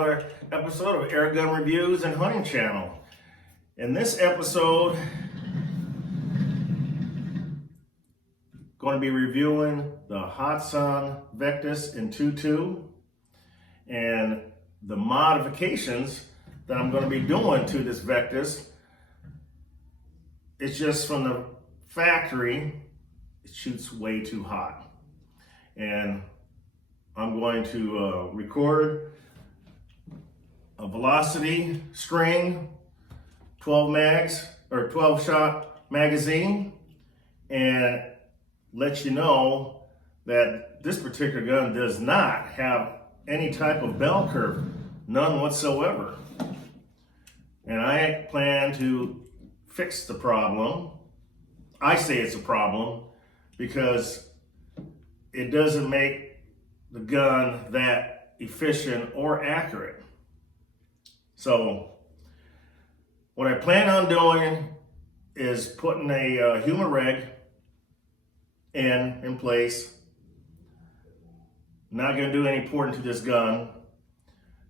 another episode of Air Gun Reviews and Hunting Channel. In this episode, going to be reviewing the Hatsan Vectis in 2.2 and the modifications that I'm going to be doing to this Vectis. It's just from the factory, it shoots way too hot. And I'm going to record a velocity string, 12 shot magazine, and let you know that this particular gun does not have any type of bell curve, none whatsoever. And I plan to fix the problem. I say it's a problem because it doesn't make the gun that efficient or accurate. So what I plan on doing is putting a human reg in place. Not going to do any porting to this gun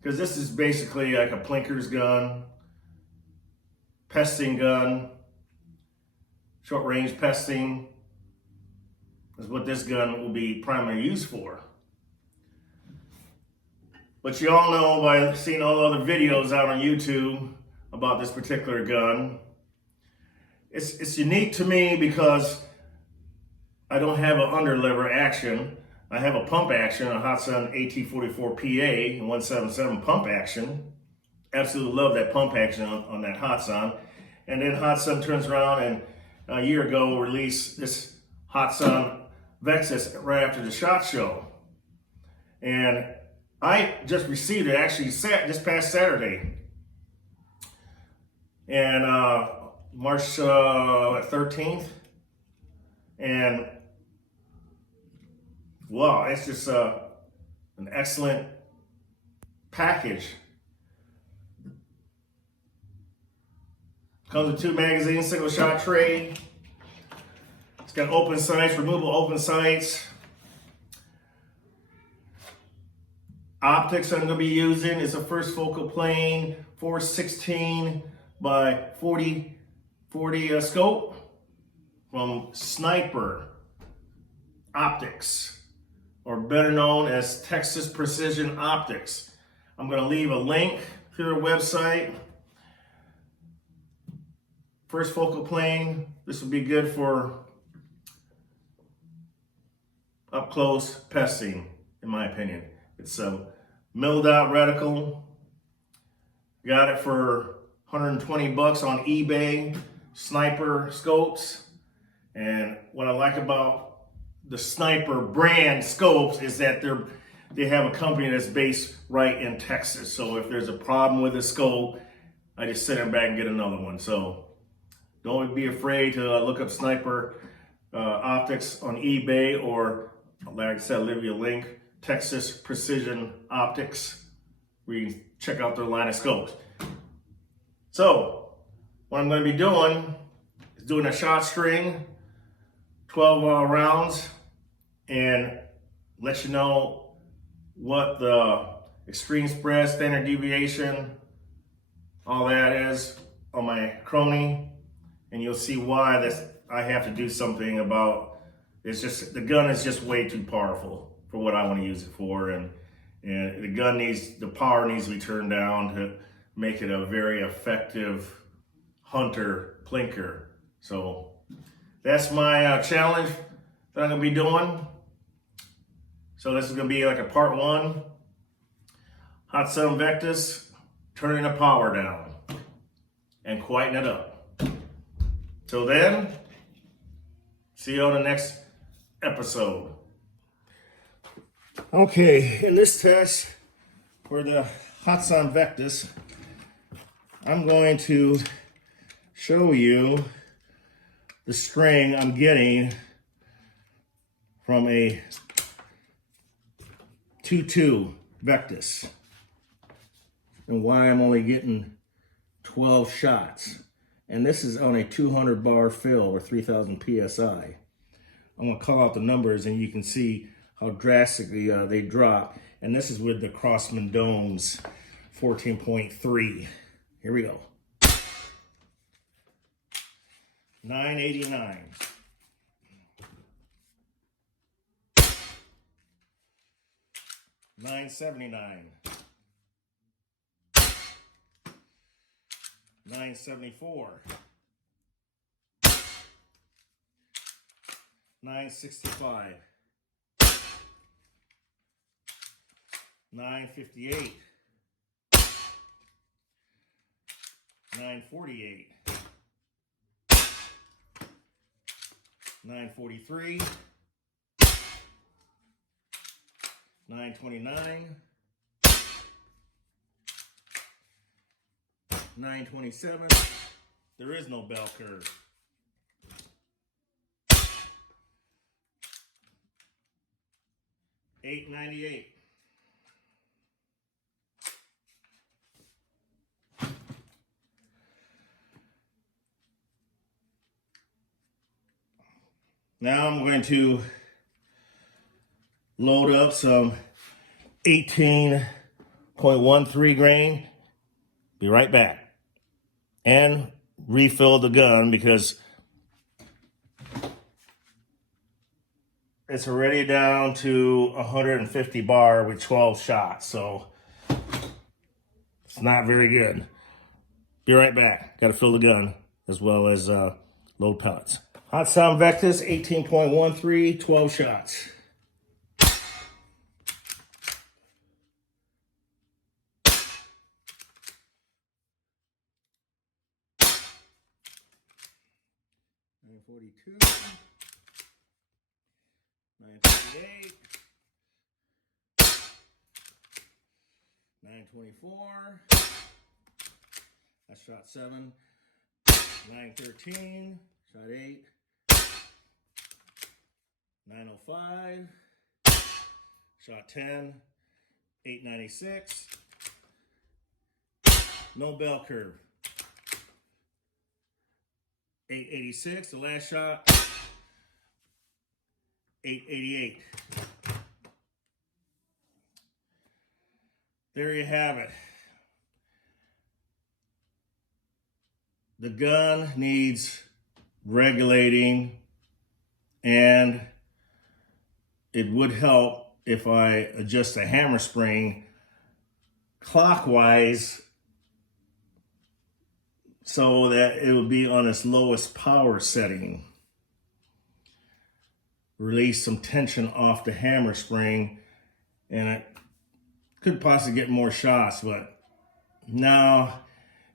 because this is basically like a plinker's gun, pesting gun, short range pesting is what this gun will be primarily used for. But you all know by seeing all the other videos out on YouTube about this particular gun, it's unique to me because I don't have an underlever action. I have a pump action, a Hatsan AT44PA and 177 pump action. Absolutely love that pump action on that Hatsan. And then Hatsan turns around and a year ago released this Hatsan Vectis right after the SHOT Show. And I just received it actually this past Saturday. And March 13th. And wow, it's just an excellent package. Comes with 2 magazines, single shot tray. It's got open sights, removable open sights. Optics I'm going to be using is a first focal plane 416 by 40 scope from Sniper Optics, or better known as Texas Precision Optics. I'm going to leave a link to their website. First focal plane, this would be good for up close pesting, in my opinion. It's a milled out reticle. Got it for 120 bucks on eBay. Sniper scopes. And what I like about the Sniper brand scopes is that they have a company that's based right in Texas. So if there's a problem with the scope, I just send it back and get another one. So don't be afraid to look up Sniper Optics on eBay, or like I said, I'll leave you a link. Texas Precision Optics, where you can check out their line of scopes. So, what I'm going to be doing is doing a shot string, 12 rounds, and let you know what the extreme spread, standard deviation, all that is on my Crony, and you'll see why I have to do something about. It's just the gun is just way too powerful for what I want to use it for, and the power needs to be turned down to make it a very effective hunter plinker. So that's my challenge that I'm going to be doing. So this is going to be like a part 1. Hatsan Vectis, turning the power down and quieten it up. Till then, see you on the next episode. Okay, in this test for the Hatsan Vectis, I'm going to show you the string I'm getting from a 2.2 Vectis and why I'm only getting 12 shots. And this is on a 200 bar fill or 3000 PSI. I'm gonna call out the numbers and you can see how drastically they drop. And this is with the Crossman domes 14.3. Here we go. 989. 979. 974. 965. 958. 948. 943. 929. 927. There is no bell curve. 898. Now I'm going to load up some 18.13 grain. Be right back. And refill the gun because it's already down to 150 bar with 12 shots. So it's not very good. Be right back. Got to fill the gun as well as load pellets. Hatsan Vectis 18.13, 12 shots. $942, $958, $924. That's shot 7. $913, shot 8. $905, shot 10. $896. No bell curve. $886, the last shot. $888. There you have it. The gun needs regulating, and it would help if I adjust the hammer spring clockwise so that it will be on its lowest power setting. Release some tension off the hammer spring, and it could possibly get more shots. But now,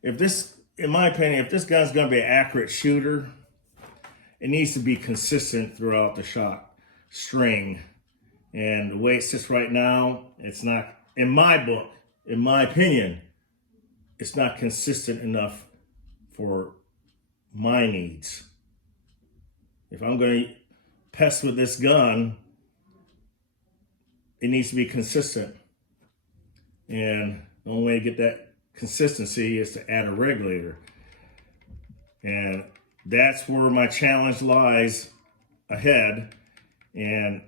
if this, in my opinion, if this gun's gonna be an accurate shooter, it needs to be consistent throughout the shot string. And the way it sits right now, it's not, in my book, in my opinion, it's not consistent enough for my needs. If I'm going to pest with this gun, it needs to be consistent. And the only way to get that consistency is to add a regulator. And that's where my challenge lies ahead. And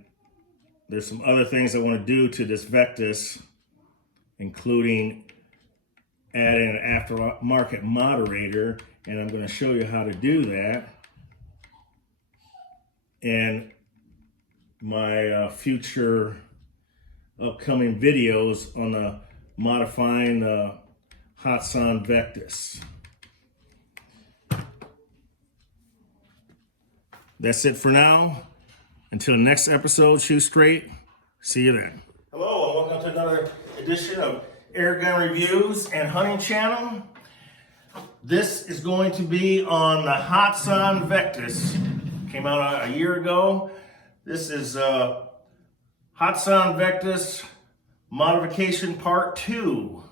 there's some other things I want to do to this Vectis, including adding an aftermarket moderator, and I'm going to show you how to do that. And my future upcoming videos on the modifying the Hatsan Vectis. That's it for now. Until the next episode, shoot straight. See you then. Hello, and welcome to another edition of Airgun Reviews and Hunting Channel. This is going to be on the Hatsan Vectis. Came out a year ago. This is Hatsan Vectis Modification Part 2.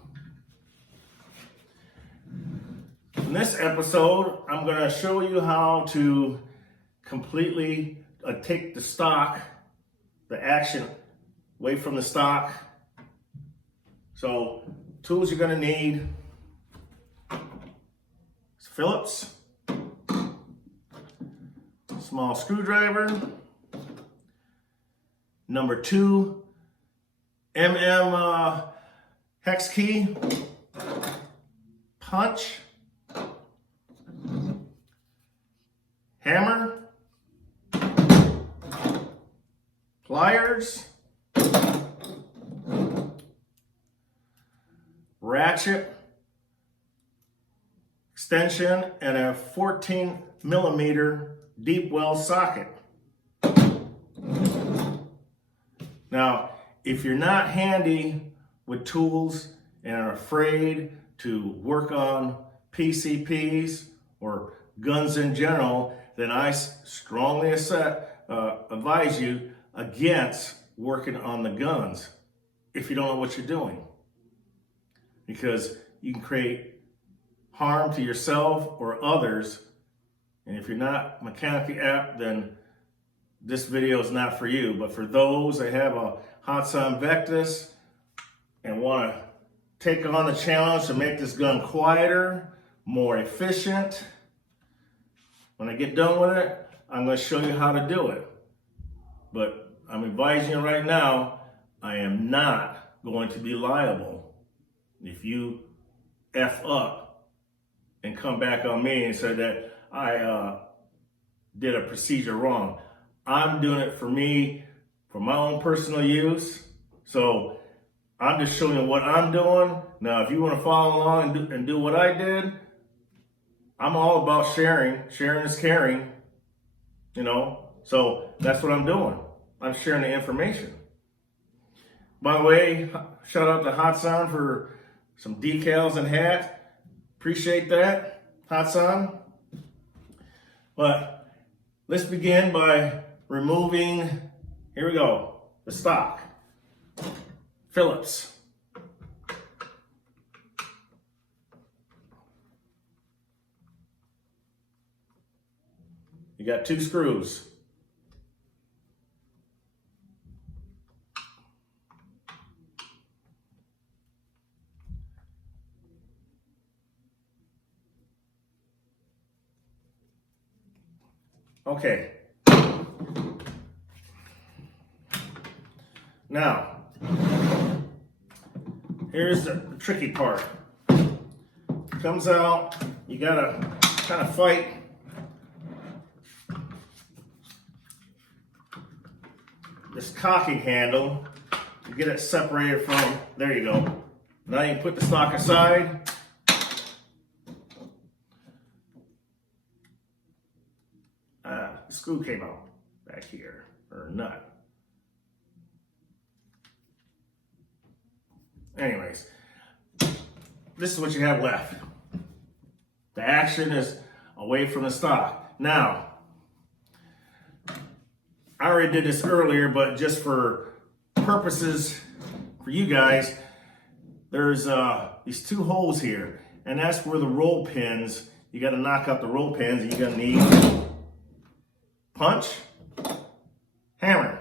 In this episode, I'm going to show you how to completely take the stock, the action away from the stock. So, tools you're going to need: Phillips, small screwdriver, number 2 mm hex key, punch, hammer, pliers, ratchet, extension, and a 14mm deep well socket. Now, if you're not handy with tools and are afraid to work on PCPs or guns in general, then I strongly advise you against working on the guns if you don't know what you're doing, because you can create harm to yourself or others. And if you're not mechanically apt, then this video is not for you. But for those that have a Hatsan Vectis and want to take on the challenge to make this gun quieter, more efficient, when I get done with it, I'm going to show you how to do it. But I'm advising you right now, I am not going to be liable if you F up and come back on me and say that I did a procedure wrong. I'm doing it for me, for my own personal use. So I'm just showing you what I'm doing. Now, if you want to follow along and do what I did, I'm all about sharing. Sharing is caring, you know. So that's what I'm doing. I'm sharing the information. By the way, shout out to Hatsan for some decals and hat. Appreciate that, Hatsan. But let's begin by removing, here we go, the stock. Phillips. You got 2 screws. Okay. Now, here's the tricky part. Comes out, you gotta kind of fight. This cocking handle to get it separated from, there you go. Now you put the stock aside. The screw came out back here, or nut. Anyways, this is what you have left. The action is away from the stock. Now, I already did this earlier, but just for purposes for you guys, there's these 2 holes here, and that's where the roll pins, you got to knock out the roll pins, and you're going to need punch, hammer.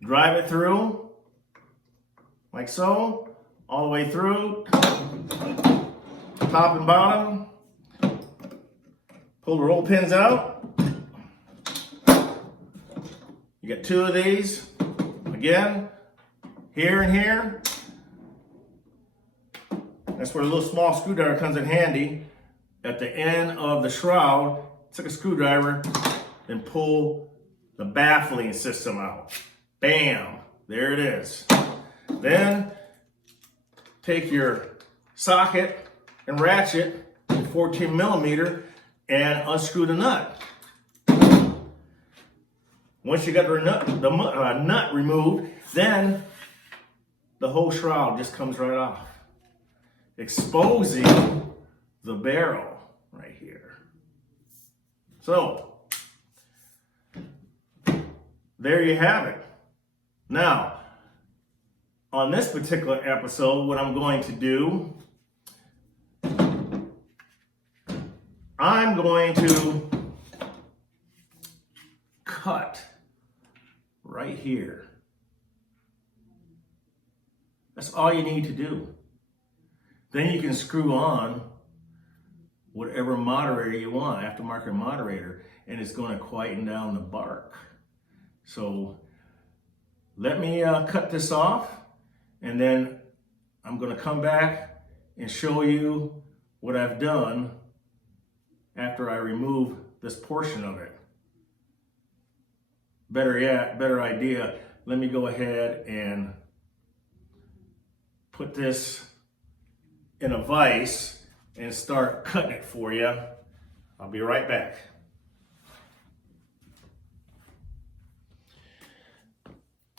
Drive it through, like so, all the way through, top and bottom. Pull the roll pins out. You get 2 of these, again, here and here. That's where a little small screwdriver comes in handy. At the end of the shroud, take a screwdriver and pull the baffling system out. Bam, there it is. Then take your socket and ratchet, 14mm, and unscrew the nut. Once you got the nut removed, then the whole shroud just comes right off, exposing the barrel right here. So, there you have it. Now, on this particular episode, what I'm going to do, I'm going to cut right here. That's all you need to do. Then you can screw on whatever moderator you want, aftermarket moderator, and it's going to quieten down the bark. So let me cut this off, and then I'm going to come back and show you what I've done after I remove this portion of it. Better yet, better idea, let me go ahead and put this in a vise and start cutting it for you. I'll be right back.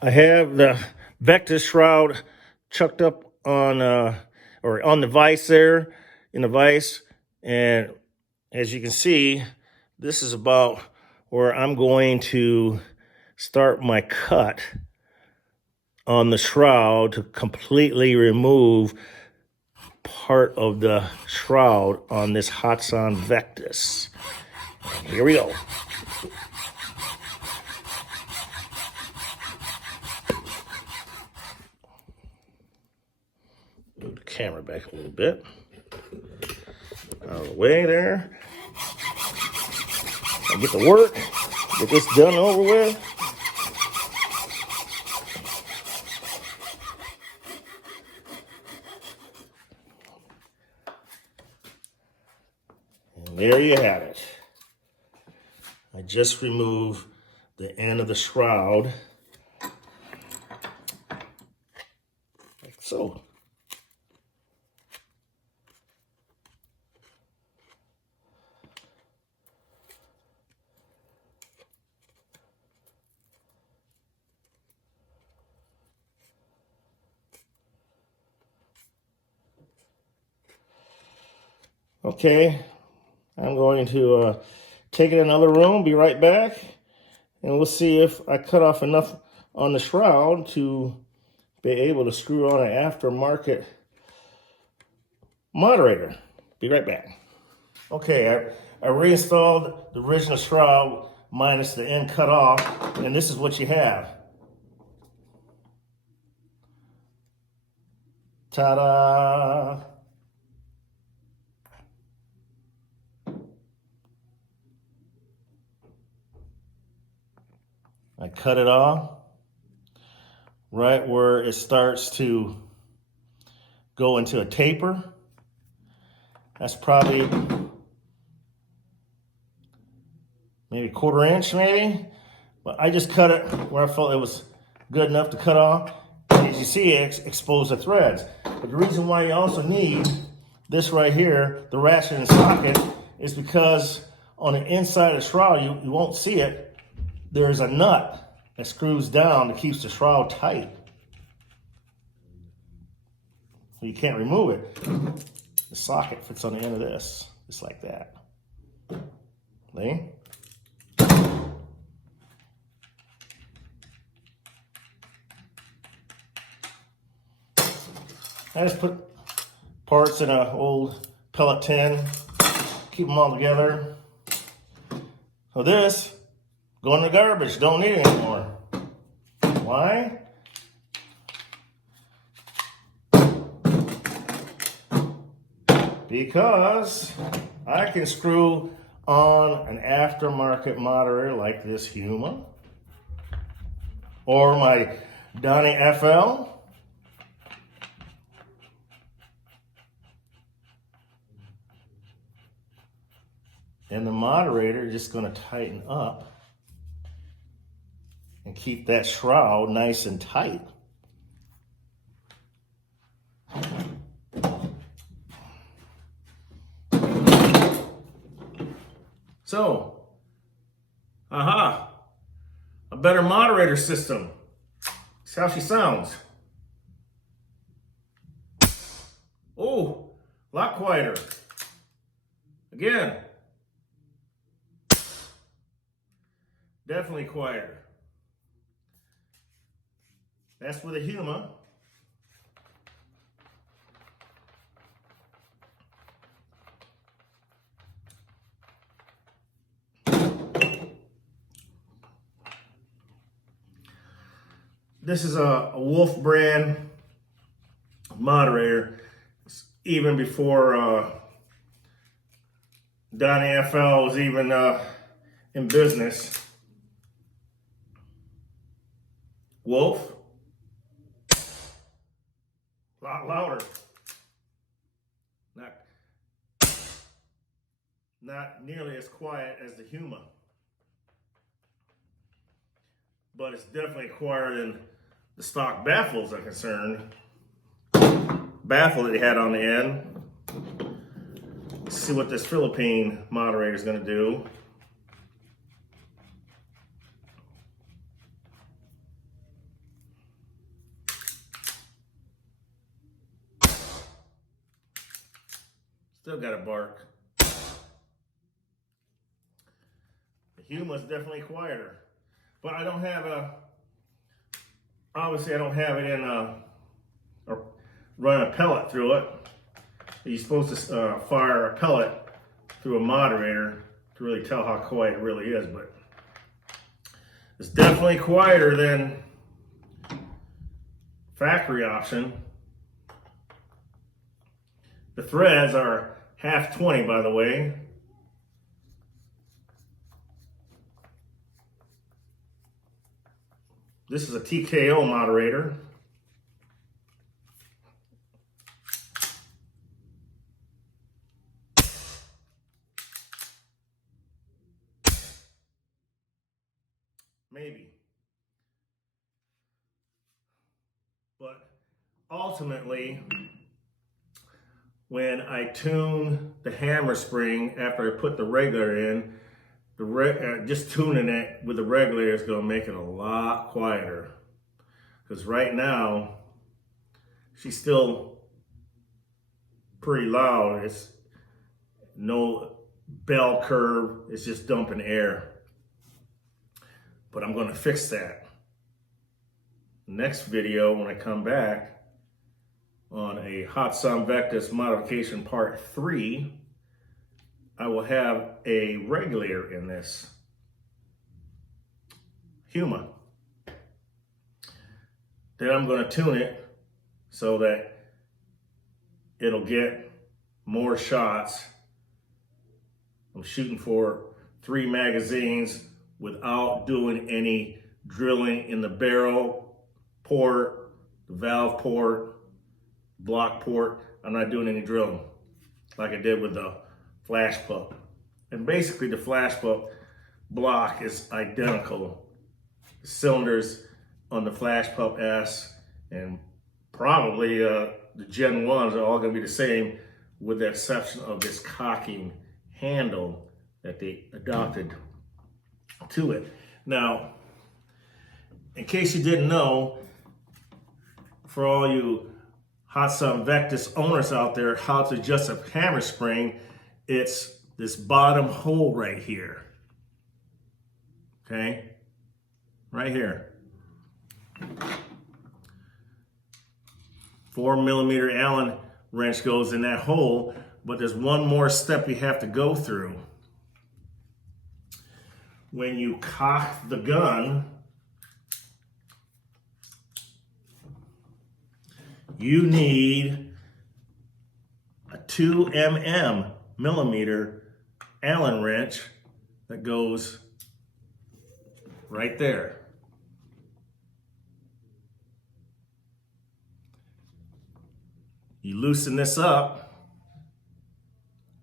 I have the Vectis shroud chucked up on or on the vise there, in the vise, and as you can see, this is about where I'm going to start my cut on the shroud to completely remove part of the shroud on this Hatsan Vectis. Here we go. Move the camera back a little bit. Out of the way there. I'll get to work, get this done and over with. And there you have it. I just removed the end of the shroud, like so. Okay, I'm going to take it in another room, be right back, and we'll see if I cut off enough on the shroud to be able to screw on an aftermarket moderator. Be right back. Okay, I reinstalled the original shroud minus the end cut off, and this is what you have. Ta-da! I cut it off right where it starts to go into a taper. That's probably maybe 1/4 inch maybe, but I just cut it where I felt it was good enough to cut off. And as you see, it exposed the threads. But the reason why you also need this right here, the ratchet and socket, is because on the inside of the shroud, you won't see it, there's a nut that screws down that keeps the shroud tight. So you can't remove it. The socket fits on the end of this, just like that. See? I just put parts in an old pellet tin, keep them all together. So this, go in the garbage, don't need it anymore. Why? Because I can screw on an aftermarket moderator like this Huma, or my Donnie FL, and the moderator is just going to tighten up and keep that shroud nice and tight. So, a better moderator system. See how she sounds. Oh, a lot quieter. Again. Definitely quieter. That's with a Huma. This is a Wolf brand moderator. Even before Donnie FL was even in business. Wolf. lot louder. Not nearly as quiet as the Huma, but it's definitely quieter than the stock baffles are concerned. Baffle that he had on the end. Let's see what this Philippine moderator is going to do. Still got a bark. The Huma is definitely quieter, but I don't have obviously I don't have it in or run a pellet through it. You're supposed to fire a pellet through a moderator to really tell how quiet it really is, but it's definitely quieter than factory option. The threads are half 20, by the way. This is a TKO moderator. Maybe. But ultimately, when I tune the hammer spring after I put the regulator in, just tuning it with the regulator is going to make it a lot quieter. Because right now, she's still pretty loud. It's no bell curve. It's just dumping air. But I'm going to fix that. Next video, when I come back on a Hatsan Vectis modification part 3, I will have a regulator in this Huma. Then I'm going to tune it so that it'll get more shots. I'm shooting for 3 magazines without doing any drilling in the barrel port, the valve port, block port. I'm not doing any drilling like I did with the flashpup. And basically the flashpup block is identical. The cylinders on the flashpup S and probably the Gen 1s are all going to be the same, with the exception of this cocking handle that they adopted to it. Now, in case you didn't know, for all you Hatsan Vectis owners out there, how to adjust a hammer spring, it's this bottom hole right here. Okay? Right here. 4mm Allen wrench goes in that hole, but there's one more step you have to go through. When you cock the gun, you need a 2mm Allen wrench that goes right there. You loosen this up,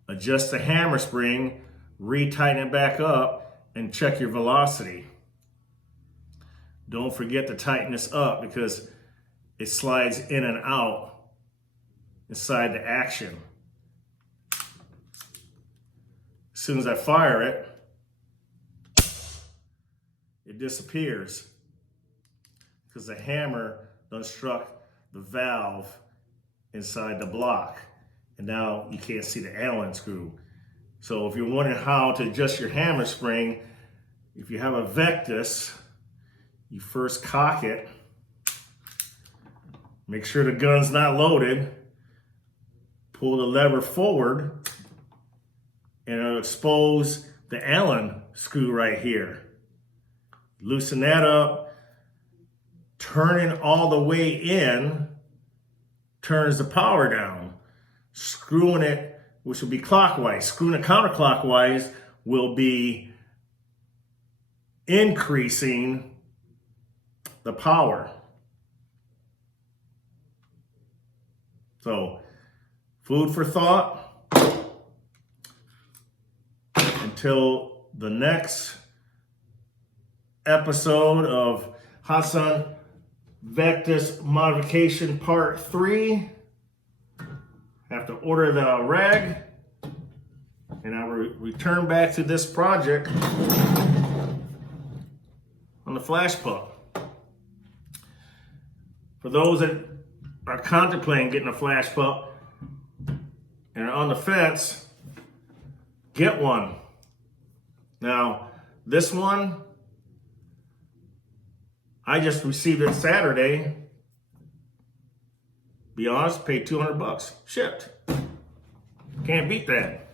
adjust the hammer spring, re-tighten it back up, and check your velocity. Don't forget to tighten this up because it slides in and out inside the action. As soon as I fire it, it disappears because the hammer done struck the valve inside the block, and now you can't see the Allen screw. So if you're wondering how to adjust your hammer spring, if you have a Vectis, you first cock it, make sure the gun's not loaded, pull the lever forward, and it'll expose the Allen screw right here. Loosen that up, turning all the way in turns the power down. Screwing it, which will be clockwise, screwing it counterclockwise will be increasing the power. So, food for thought. Until the next episode of Hatsan Vectis modification part 3. Have to order the rag, and I will return back to this project on the flashpup. For those that are contemplating getting a flashpup and are on the fence, get one. Now, this one, I just received it Saturday. Be honest, paid $200 shipped. Can't beat that.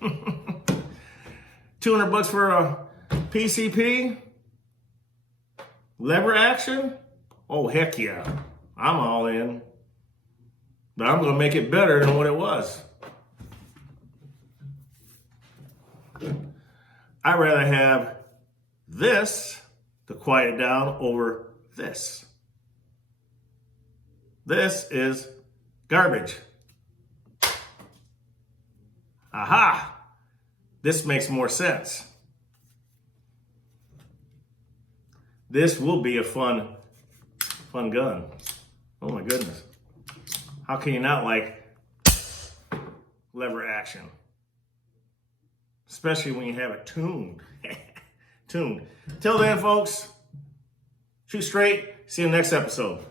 $200 for a PCP lever action. Oh heck yeah, I'm all in. But I'm gonna make it better than what it was. I'd rather have this to quiet down over this. This is garbage. Aha! This makes more sense. This will be a fun gun. Oh my goodness. How can you not like lever action? Especially when you have it tuned. Tuned. Till then, folks, shoot straight. See you in the next episode.